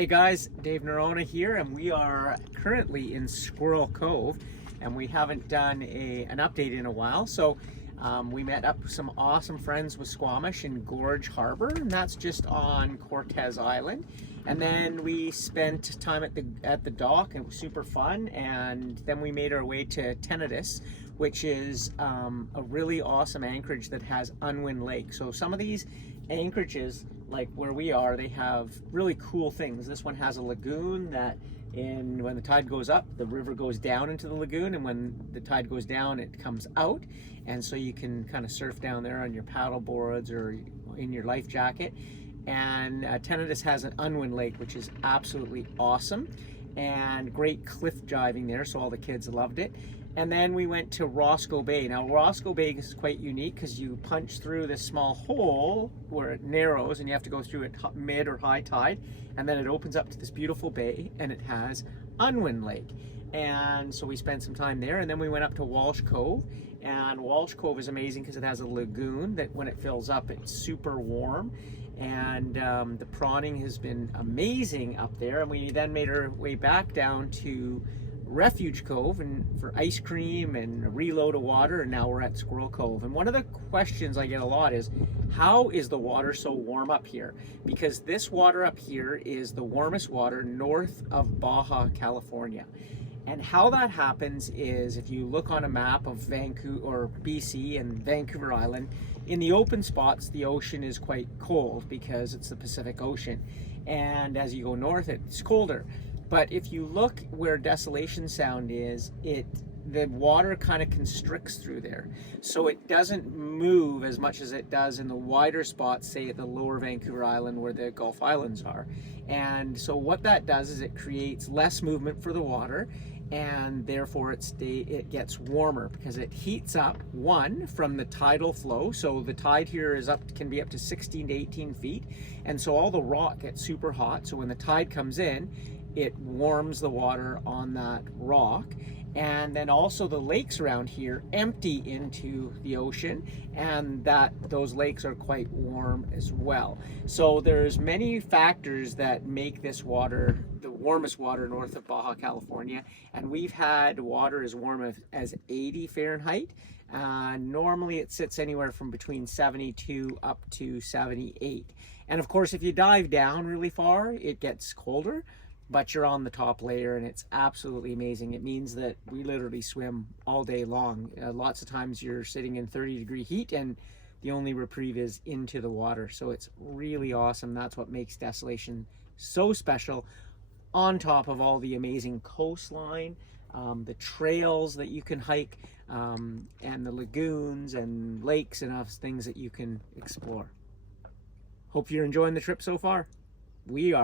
Hey guys, Dave Norona here, and we are currently in Squirrel Cove, and we haven't done an update in a while. So we met up with some awesome friends with Squamish in Gorge Harbor, and that's just on Cortez Island. And then we spent time at the dock, and it was super fun. And then we made our way to Tinnitus, which is a really awesome anchorage that has Unwin Lake. So some of these anchorages, like where we are, they have really cool things. This one has a lagoon that when the tide goes up, the river goes down into the lagoon, and when the tide goes down, it comes out. And so you can kind of surf down there on your paddle boards or in your life jacket. And Tinnitus has an Unwin Lake, which is absolutely awesome, and great cliff diving there, so all the kids loved it. And then we went to Roscoe Bay. Now Roscoe Bay is quite unique because you punch through this small hole where it narrows, and you have to go through it mid or high tide, and then it opens up to this beautiful bay, and it has Unwin Lake. And so we spent some time there, and then we went up to Walsh Cove. And Walsh Cove is amazing because it has a lagoon that when it fills up, it's super warm. And the prawning has been amazing up there. And we then made our way back down to Refuge Cove and for ice cream and a reload of water, and now we're at Squirrel Cove. And one of the questions I get a lot is, how is the water so warm up here? Because this water up here is the warmest water north of Baja California. And how that happens is, if you look on a map of Vancouver or BC and Vancouver Island, in the open spots the ocean is quite cold because it's the Pacific Ocean, and as you go north it's colder. But if you look where Desolation Sound is, the water kind of constricts through there. So it doesn't move as much as it does in the wider spots, say at the lower Vancouver Island where the Gulf Islands are. And so what that does is it creates less movement for the water, and therefore it gets warmer because it heats up, one, from the tidal flow. So the tide here can be up to 16 to 18 feet. And so all the rock gets super hot. So when the tide comes in, it warms the water on that rock. And then also the lakes around here empty into the ocean, and those lakes are quite warm as well. So there's many factors that make this water the warmest water north of Baja California, and we've had water as warm as 80 Fahrenheit. Normally it sits anywhere from between 72 up to 78. And of course, if you dive down really far, it gets colder, but you're on the top layer, and it's absolutely amazing. It means that we literally swim all day long. Lots of times you're sitting in 30-degree heat, and the only reprieve is into the water. So it's really awesome. That's what makes Desolation so special, on top of all the amazing coastline, the trails that you can hike, and the lagoons and lakes and things that you can explore. Hope you're enjoying the trip so far. We are.